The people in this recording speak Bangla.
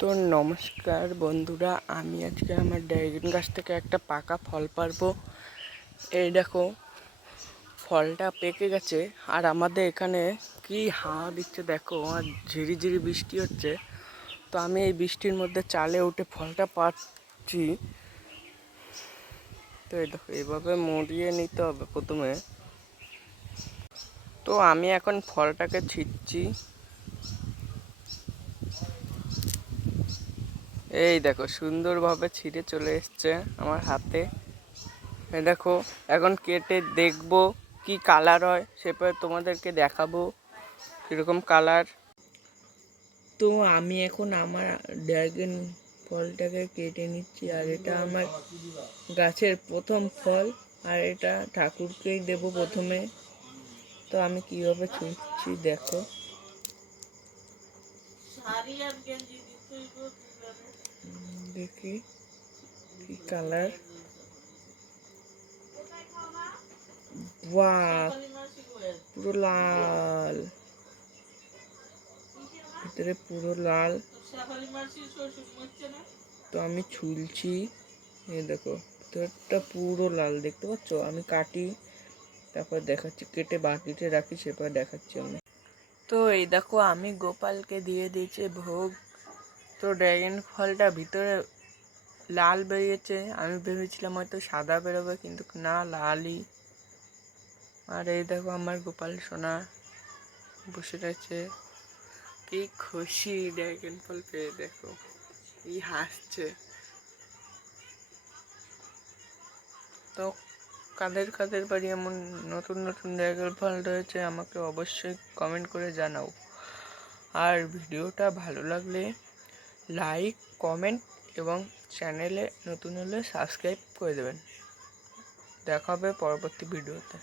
তো নমস্কার বন্ধুরা, আমি আজকে আমার ড্রাগন গাছ থেকে একটা পাকা ফল পারবো। এই দেখো, ফলটা পেকে গেছে। আর আমাদের এখানে কি হাওয়া দিচ্ছে দেখো, আর ঝিরিঝিরি বৃষ্টি হচ্ছে। তো আমি এই বৃষ্টির মধ্যে চালে উঠে ফলটা পাচ্ছি। তো এই দেখো, এইভাবে মুড়িয়ে নিতে হবে প্রথমে। তো আমি এখন ফলটাকে ছিঁড়ছি। এই দেখো, সুন্দরভাবে ছিঁড়ে চলে এসছে আমার হাতে। এই দেখো, এখন কেটে দেখবো কি কালার হয়, সেরপর তোমাদেরকে দেখাবো কীরকম কালার। তো আমি এখন আমার ড্রাগন ফলটাকে কেটে নিচ্ছি। আর এটা আমার গাছের প্রথম ফল, আর এটা ঠাকুরকেই দেব প্রথমে। তো আমি কিভাবে ছুঁচ্ছি দেখো। দেখি কি কালার। বাহ, পুরো লাল, ভিতরে পুরো লাল। তো আমি ছুলছি, এই দেখো ভিতরটা পুরো লাল, দেখতে পাচ্ছ? আমি কাটি, তারপর দেখাচ্ছি, কেটে বাটিতে রাখি, সেরপর দেখাচ্ছি আমি। তো এই দেখো, আমি গোপালকে দিয়ে দিয়েছি ভোগ। তো ড্রাগন ফলটা ভিতরে লাল বেরিয়েছে। আমি ভেবেছিলাম হয়তো সাদা বেরোবে, কিন্তু না, লালই। আর এই দেখো, আমার গোপাল সোনা বসে রয়েছে, কি খুশি ড্রাগন ফল পেয়ে। দেখো কি হাসছে। তো কাদের কাদের বাড়ি এমন নতুন নতুন ড্রাগন ফল রয়েছে, আমাকে অবশ্যই কমেন্ট করে জানাও। আর ভিডিওটা ভালো লাগলে লাইক, কমেন্ট এবং চ্যানেলে নতুন হলে সাবস্ক্রাইব করে দেবেন। দেখা হবে পরবর্তী ভিডিওতে।